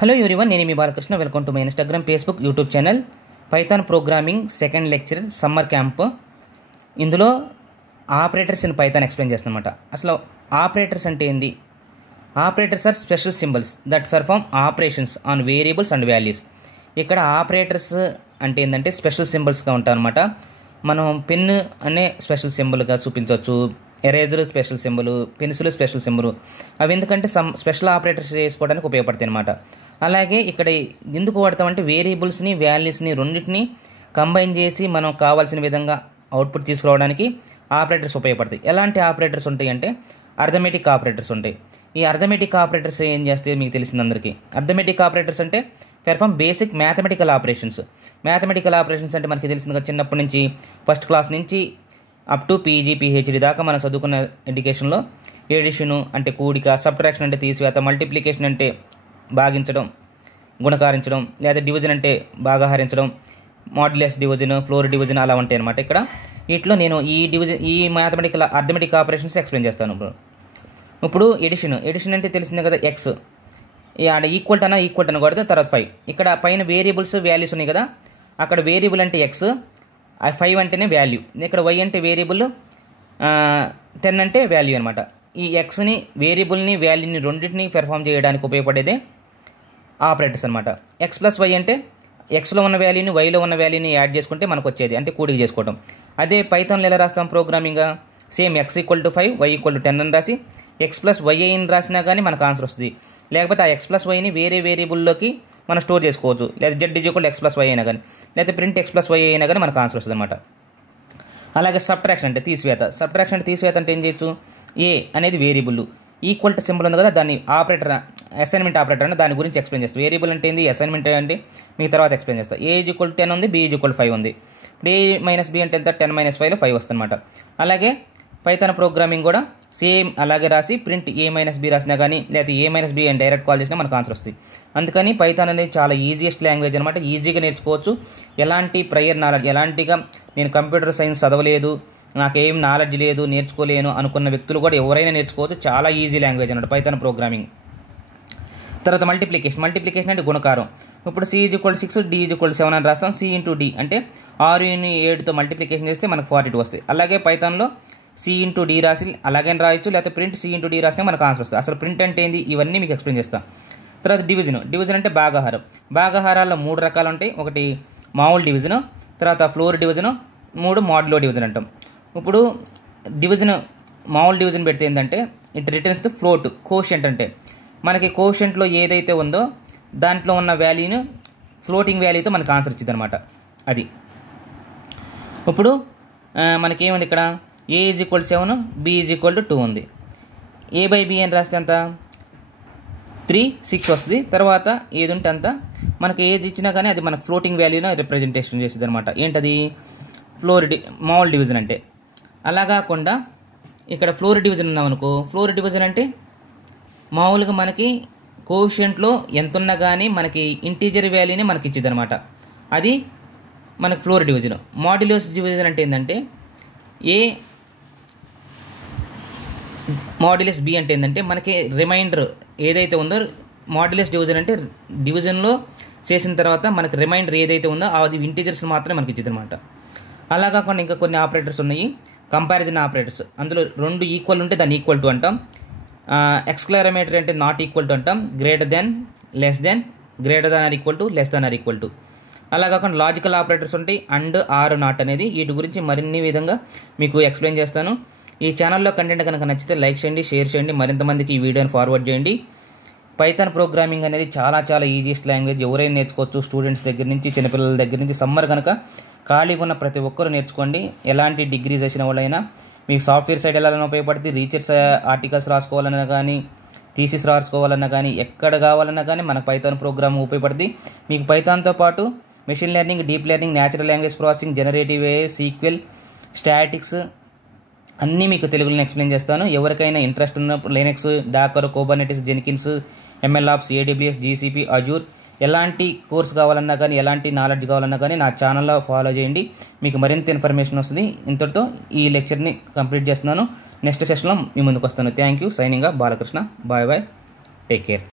Hello everyone, నేను మీ Balakrishna. Welcome to my Instagram, Facebook, YouTube channel. Python programming second lecture summer camp. ఇందులో operators in Python explain చేస్తానమాట. అసలు operators అంటే ఏంది? Operators are special symbols that perform operations on variables and values. ఇక్కడ operators అంటే ఏంటంటే స్పెషల్ సింబల్స్గా ఉంటాయి అనమాట. మనం పెన్ అనే స్పెషల్ సింబల్గా చూపించవచ్చు, eraser special symbol, pencil special symbol. అవి ఎందుకంటే స్పెషల్ ఆపరేటర్స్ చేసుకోవడానికి ఉపయోగపడతాయి అనమాట. అలాగే ఇక్కడ ఎందుకు వాడతామంటే వేరియబుల్స్ని వాల్యూస్ని రెండింటిని కంబైన్ చేసి మనం కావాల్సిన విధంగా అవుట్పుట్ తీసుకురావడానికి ఆపరేటర్స్ ఉపయోగపడతాయి. ఎలాంటి ఆపరేటర్స్ ఉంటాయి అంటే అర్థమెటిక్ ఆపరేటర్స్ ఉంటాయి. ఈ అర్థమెటిక్ ఆపరేటర్స్ ఏం చేస్తే మీకు తెలిసింది అందరికీ. అర్థమెటిక్ ఆపరేటర్స్ అంటే perform basic mathematical operations. Mathematical operations అంటే మనకి తెలిసిందిగా చిన్నప్పటి నుంచి ఫస్ట్ క్లాస్ నుంచి అప్ టు పీజీ పిహెచ్డి దాకా మనం చదువుకున్న ఎడ్యుకేషన్లో ఎడిషను అంటే కూడిక, సబ్ట్రాక్షన్ అంటే తీసివేత, మల్టిప్లికేషన్ అంటే భాగించడం, గుణకారించడం, లేదా డివిజన్ అంటే భాగాహరించడం, మాడ్యులస్ డివిజన్, ఫ్లోర్ డివిజన్ అలా ఉంటాయి అనమాట. ఇక్కడ వీటిలో నేను ఈ మ్యాథమెటికల్ అర్థమెటిక్ ఆపరేషన్స్ ఎక్స్ప్లెయిన్ చేస్తాను. ఇప్పుడు ఎడిషన్ అంటే తెలిసిందే కదా, ఎక్స్ ఆడ ఈక్వల్ టు కొడితే తర్వాత 5. ఇక్కడ పైన వేరియబుల్స్ వాల్యూస్ ఉన్నాయి కదా, అక్కడ వేరియబుల్ అంటే ఎక్స్, 5 అంటేనే వాల్యూ. ఇక్కడ వై అంటే వేరియబుల్, 10 అంటే వాల్యూ అనమాట. ఈ ఎక్స్ని వేరియబుల్ని వాల్యూని రెండింటిని పెర్ఫామ్ చేయడానికి ఉపయోగపడేదే ఆపరేటర్స్ అనమాట. ఎక్స్ ప్లస్ వై అంటే ఎక్స్లో ఉన్న వాల్యూని వైలో ఉన్న వాల్యూని యాడ్ చేసుకుంటే మనకు వచ్చేది, అంటే కూడిక చేసుకోవడం. అదే పైథాన్లో ఎలా రాస్తాం ప్రోగ్రామింగ్గా, same x equal to 5, y equal to 10 అని రాసి ఎక్స్ ప్లస్ వై అని రాసినా కానీ మనకు ఆన్సర్ వస్తుంది. లేకపోతే ఆ ఎక్స్ ప్లస్ వైని వేరే వేరియబుల్లోకి మనం స్టోర్ చేసుకోవచ్చు. లేదా Z equal X plus Y అయినా కానీ, లేదా ప్రింట్ ఎక్స్ ప్లస్ వై అయినా కానీ మనకు ఆన్సర్ వస్తుంది అనమాట. అలాగే సబ్ట్రాక్షన్ అంటే తీసివేత అంటే ఏం చేయొచ్చు, ఏ అనేది వేరియబుల్, ఈక్వల్ టు సింబల్ ఉంది కదా, దాన్ని అసైన్మెంట్ ఆపరేటర్ అని దాని గురించి ఎక్స్ప్లెయిన్ చేస్తాం. వేరియబుల్ అంటే ఏంది, అసైన్మెంట్ అంటే మీకు తర్వాత ఎక్స్ప్లెయిన్ చేస్తాం. ఏ ఈక్వల్ 10 ఉంది, బి ఈక్వల్ 5 ఉంది. ఇప్పుడు ఏ మైనస్ బి అంటే ఎంత, 10 - 5లో 5 వస్తుంది అనమాట. అలాగే పైథాన్ ప్రోగ్రామింగ్ కూడా సేమ్ అలాగే రాసి ప్రింట్ ఏ మైనస్ బి రాసినా కానీ, లేకపోతే ఏ మైనస్ బి అని డైరెక్ట్ కాల్ చేసినా మనకు ఆన్సర్ వస్తుంది. అందుకని పైథాన్ అనేది చాలా ఈజియెస్ట్ లాంగ్వేజ్ అనమాట. ఈజీగా నేర్చుకోవచ్చు. ఎలాంటి ప్రయర్ నాలెడ్జ్, ఎలాంటిగా నేను కంప్యూటర్ సైన్స్ చదవలేదు, నాకేం నాలెడ్జ్ లేదు, నేర్చుకోలేను అనుకున్న వ్యక్తులు కూడా ఎవరైనా నేర్చుకోవచ్చు. చాలా ఈజీ లాంగ్వేజ్ అన్నమాట పైథాన్ ప్రోగ్రామింగ్. తర్వాత మల్టిప్లికేషన్ అంటే గుణకారం. ఇప్పుడు సి ఈజ్ 6, డి ఈజ్ 7 అని రాస్తాం. సి ఇంటూ డి అంటే 6ని 7తో మల్టిప్లికేషన్ చేస్తే మనకు 42 వస్తాయి. అలాగే పైథాన్లో సి ఇంటూ డి రాసి అలాగే రాయొచ్చు, లేకపోతే ప్రింట్ సి ఇంటూ డి రాసినా మనకు ఆన్సర్ వస్తుంది. అసలు ప్రింట్ అంటే ఏంది, ఇవన్నీ మీకు ఎక్స్ప్లెయిన్ చేస్తాను. తర్వాత డివిజన్ అంటే భాగాహారాల్లో 3 రకాలు ఉంటాయి. ఒకటి మామూలు డివిజన్, తర్వాత ఫ్లోర్ డివిజన్, 3 మాడ్యులో డివిజన్ అంటాం. ఇప్పుడు మామూలు డివిజన్ పెడితే ఏంటంటే it returns the float. Quotient అంటే మనకి కోషియంట్లో ఏదైతే ఉందో దాంట్లో ఉన్న వాల్యూను ఫ్లోటింగ్ వాల్యూతో మనకు ఆన్సర్ ఇచ్చింది అనమాట. అది ఇప్పుడు మనకేముంది ఇక్కడ, A is equal 7, B is equal to 2 ఉంది. ఏ బై బి అని రాస్తే ఎంత, 3, 6 వస్తుంది. తర్వాత ఏది ఉంటే అంత మనకి ఏది ఇచ్చినా కానీ అది మనకు ఫ్లోటింగ్ వాల్యూను రిప్రజెంటేషన్ చేస్తుంది అనమాట. ఏంటది, మామూలు డివిజన్ అంటే. అలా కాకుండా ఇక్కడ ఫ్లోర్ డివిజన్ ఉన్నామనుకో, ఫ్లోర్ డివిజన్ అంటే మామూలుగా మనకి కోషియంట్లో ఎంత ఉన్నా కానీ మనకి ఇంటీజర్ వాల్యూని మనకి ఇచ్చింది అనమాట. అది మనకి ఫ్లోర్ డివిజన్. మాడ్యులస్ డివిజన్ అంటే ఏంటంటే మాడ్యులస్ బి అంటే ఏంటంటే మనకి రిమైండర్ ఏదైతే ఉందో, మాడ్యులస్ డివిజన్ అంటే డివిజన్లో చేసిన తర్వాత మనకి రిమైండర్ ఏదైతే ఉందో అది ఇంటీజర్స్ మాత్రమే మనకి ఇచ్చింది అనమాట. అలా కాకుండా ఇంకా కొన్ని ఆపరేటర్స్ ఉన్నాయి, కంపారిజన్ ఆపరేటర్స్. అందులో 2 ఈక్వల్ ఉంటే దాన్ని ఈక్వల్ టు అంటాం. ఎక్స్క్లమేటరీ అంటే నాట్ ఈక్వల్ టు అంటాం. Greater than, less than, greater than or equal to, less than or equal to. అలా కాకుండా లాజికల్ ఆపరేటర్స్ ఉంటాయి, అండ్, ఆర్, నాట్ అనేది. వీటి గురించి మరిన్ని విధంగా మీకు ఎక్స్ప్లెయిన్ చేస్తాను. ఈ ఛానల్లో కంటెంట్ కనుక నచ్చితే లైక్ చేయండి, షేర్ చేయండి, మరింత మందికి ఈ వీడియోని ఫార్వర్డ్ చేయండి. పైథాన్ ప్రోగ్రామింగ్ అనేది చాలా ఈజియెస్ట్ లాంగ్వేజ్. ఎవరైనా నేర్చుకోవచ్చు, స్టూడెంట్స్ దగ్గర నుంచి చిన్నపిల్లల దగ్గర నుంచి. సమ్మర్ కనుక ఖాళీగా ఉన్న ప్రతి ఒక్కరు నేర్చుకోండి. ఎలాంటి డిగ్రీ చేసిన వాళ్ళైనా మీకు సాఫ్ట్వేర్ సైడ్ వెళ్ళాలని ఉపయోగపడుతుంది. రీసెర్చ్ ఆర్టికల్స్ రాసుకోవాలన్నా కానీ, థీసిస్ రాసుకోవాలన్నా కానీ, ఎక్కడ కావాలన్నా కానీ మనకు పైథాన్ ప్రోగ్రామ్ ఉపయోగపడుతుంది. మీకు పైథాన్తో పాటు machine learning, deep learning, natural language processing, generative AI, SQL, statics అన్నీ మీకు తెలుగులో ఎక్స్ప్లెయిన్ చేస్తాను. ఎవరికైనా ఇంట్రెస్ట్ ఉన్నప్పుడు Linux, Docker, Kubernetes, Jenkins, MLOps, AWS, GCP, Azure ఎలాంటి కోర్స్ కావాలన్నా కానీ, ఎలాంటి నాలెడ్జ్ కావాలన్నా కానీ నా ఛానల్లో ఫాలో చేయండి. మీకు మరింత ఇన్ఫర్మేషన్ వస్తుంది. ఇంతటితో ఈ లెక్చర్ని కంప్లీట్ చేస్తున్నాను. నెక్స్ట్ సెషన్లో మీ ముందుకు వస్తాను. Thank you. Signing off Balakrishna. Bye bye. Take care.